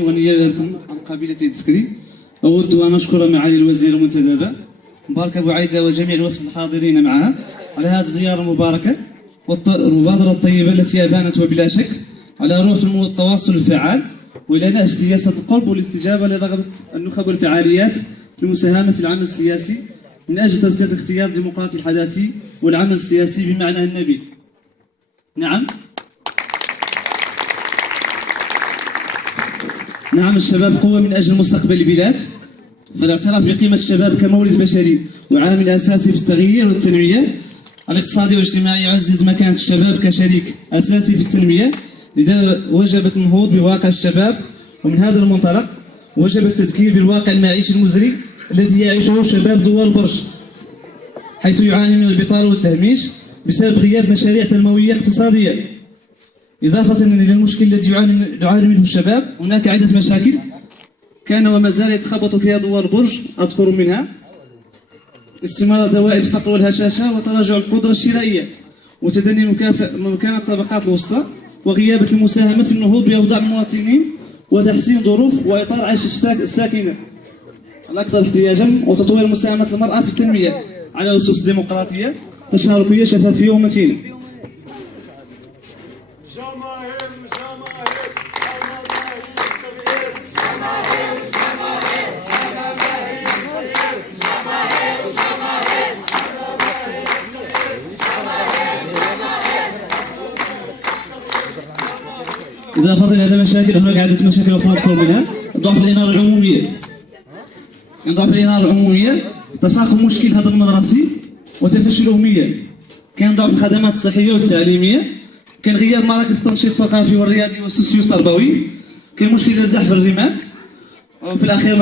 ونيابة عن قبيلة تسكري أود أن أشكر معالي الوزير المنتدبة مبارك أبو عايدة وجميع الوفد الحاضرين معها على هذه الزيارة المباركة والمبادرة الطيبة التي أبانت وبلا شك على روح التواصل الفعال وإلى نهج سياسة القرب والاستجابة لرغبة النخب والفعاليات في المساهمة في العمل السياسي من أجل تسديد الاختيار الديمقراطي الحداثي والعمل السياسي بمعنى النبيل. نعم الشباب قوة من أجل مستقبل البلاد، فالاعتراف بقيمة الشباب كمورد بشري وعامل أساسي في التغيير والتنمية الاقتصادي والاجتماعي يعزز مكانة الشباب كشريك أساسي في التنمية، لذا وجب النهوض بواقع الشباب، ومن هذا المنطلق وجب التذكير بالواقع المعيشي المزري الذي يعيشه شباب دول البرج، حيث يعاني من البطالة والتهميش بسبب غياب مشاريع تنموية اقتصادية. إضافة للمشكل الذي يعاني منه الشباب، هناك عدة مشاكل كان وما زال يتخبط فيها دوار البرج، أذكر منها استمرار دوائر الفقر والهشاشة وتراجع القدرة الشرائية وتدني مكانة الطبقات الوسطى وغياب المساهمة في النهوض بأوضاع المواطنين وتحسين ظروف وإطار عيش الساكنة الأكثر احتياجا وتطوير مساهمة المرأة في التنمية على أسس ديمقراطية تشاركية شفافية ومتينة. إضافة إلى هذه المشاكل هناك عدة مشاكل أخرى أذكر منها ضعف الإنارة العمومية. ضعف الإنارة العمومية، تفاقم مشكل الهدر المدرسي وتفشي الأمية، كان ضعف الخدمات الصحية والتعليمية، كان غياب مراكز التنشيط الثقافي والرياضي والسوسيو التربوي، كان مشكل الزحف الرماد. وفي الأخير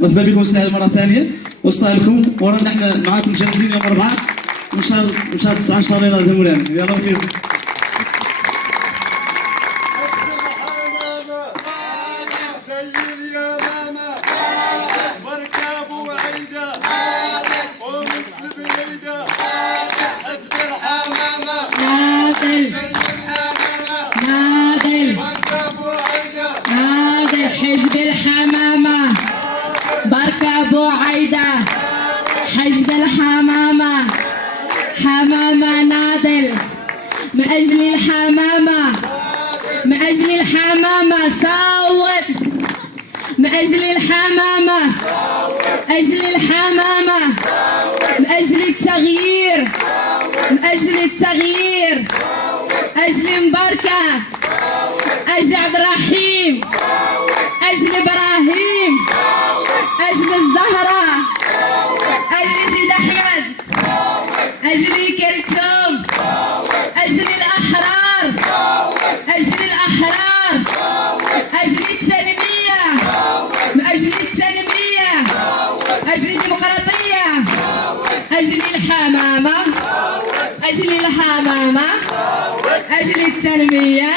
مرحبا بكم السنة مرة ثانية وصلنا لكم، ورانا نحن معاكم جاهزين يوم 4 من شهر 9 إن شاء الله يرضي مولانا. يلا فيكم. حزب الحمامة بركة أبو عايدة، حزب الحمامة حمامة ناضل من أجل الحمامة، من أجل الحمامة صوت، من أجل الحمامة، أجل الحمامة، من أجل التغيير، من أجل التغيير، أجل مباركة، أجل عبد الرحيم، أجل إبراهيم، أجل الزهرة، أجل سيد أحمد، أجل كلثوم، أجل الأحرار، أجل الأحرار، أجل التنمية، من أجل التنمية، أجل الديمقراطية، أجل الحمامة، أجل الحمامة، أجل التنمية.